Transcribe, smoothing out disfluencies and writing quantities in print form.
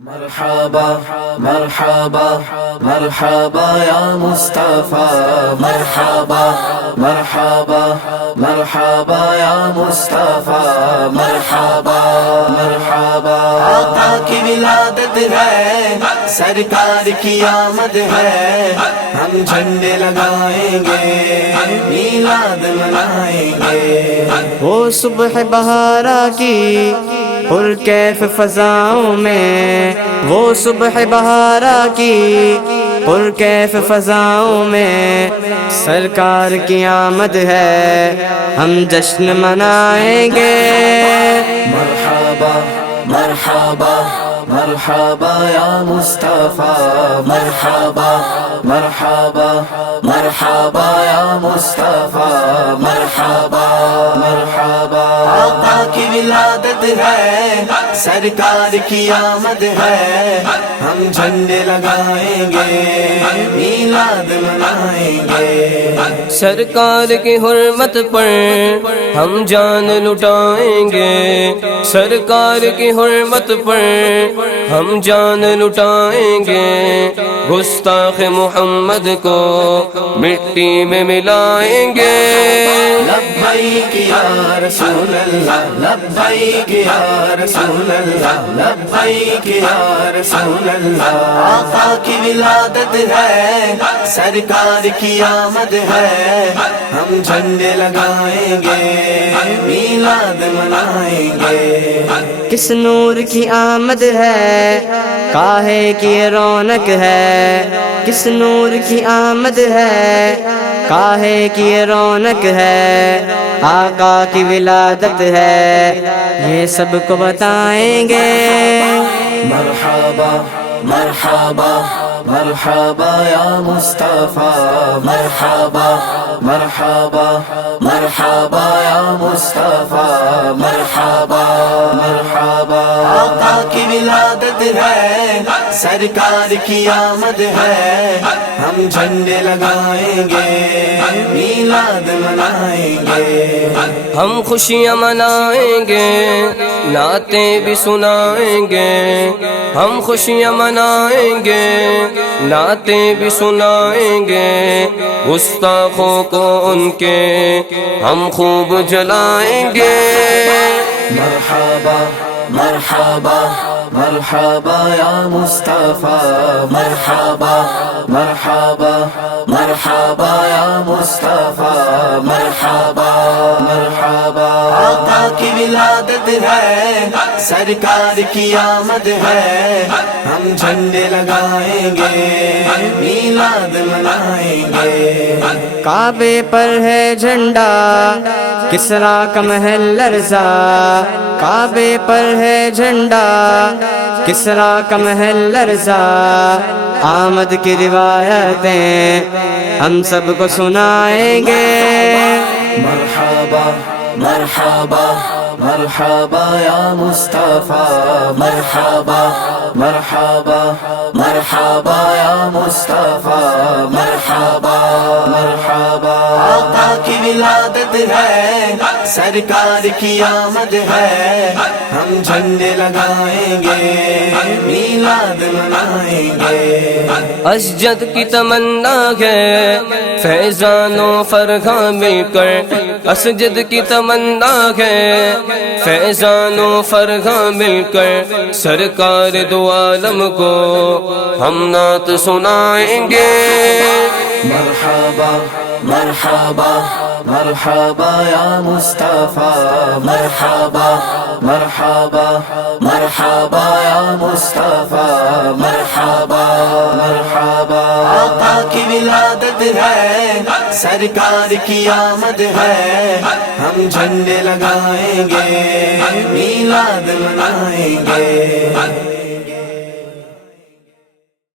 مرحبا مرحبا مرحبا یا مصطفیٰ، مرحبا مرحبا مرحبا یا مصطفیٰ، مرحبا مرحبا۔ آقا کی ولادت ہے، سرکار کی آمد ہے، ہم جھنڈے لگائیں گے، میلاد منائیں گے۔ وہ صبح بہارا کی پرکیف فضاؤں میں، وہ صبح بہارا کی پرکیف فضاؤں میں سرکار کی آمد ہے، ہم جشن منائیں گے۔ مرحبا مرحبا مرحبا یا مصطفیٰ، مرحبا مرحبا مرحبا یا مصطفیٰ، مرحبا مرحبا۔ آقا کی ولادت ہے، سرکار کی آمد ہے، ہم جھنڈے لگائیں گے، میلاد منائیں گے۔ سرکار کی حرمت پر ہم جان لٹائیں گے، سرکار کی حرمت پر ہم جان لٹائیں گے، گستاخ محمد کو مٹی میں ملائیں گے۔ لبیک یا رسول اللہ، لبیک یا رسول اللہ، لبیک یا رسول اللہ۔ آقا کی ولادت ہے، سرکار کی آمد ہے، ہم جھنڈے لگائیں گے، میلاد منائیں گے۔ کس نور کی آمد ہے، کاہے کی رونق ہے، کس نور کی آمد ہے، کاہے کی رونق ہے، آقا کی ولادت ہے، یہ سب کو بتائیں گے۔ مرحبا مرحبا مرحبا یا مصطفیٰ، مرحبا مرحبا مرحبا یا مصطفیٰ، مرحبا مرحبا۔ آقا کی ولادت ہے، سرکار کی آمد ہے، ہم جھنڈے لگائیں گے، میلاد منائیں گے۔ ہم خوشیاں منائیں گے، نعتیں بھی سنائیں گے، ہم خوشیاں منائیں گے، نعتیں بھی سنائیں گے، گستاخوں کو ان کے ہم خوب جلائیں گے۔ مرحبا مرحبا مرحبا یا مصطفیٰ، مرحبا مرحبا مرحبا یا مصطفیٰ، مرحبا مرحبا۔ آقا کی ولادت ہے، سرکار کی آمد ہے، ہم جھنڈے لگائیں گے، میلاد منائیں گے۔ کعبے پر ہے جھنڈا، کسریٰ کا محل لرزا، کعبے پر ہے جھنڈا، کسریٰ کا محل لرزا، آمد کی روایتیں ہم سب کو سنائیں گے۔ مرحبا مرحبا مرحبا یا مصطفیٰ، مرحبا مرحبا مرحبا یا مصطفیٰ، مرحبا مرحبا۔ آقا کی ولادت ہے، سرکار کی آمد ہے، ہم جھنڈے لگائیں گے، میلاد منائیں گے۔ اسجد کی تمنا ہے، فیضان و فرحاں مل کر، اسجد کی تمنا ہے، فیضان و فرحاں مل کر، سرکار دو عالم کو ہم نعت سنائیں گے۔ مرحبا مرحبا مرحبا یا مصطفیٰ، مرحبا مرحبا مرحبا یا مصطفیٰ، مرحبا مرحبا۔ آقا کی ولادت ہے، سرکار کی آمد ہے، ہم جھنڈے لگائیں گے، میلاد منائیں گے۔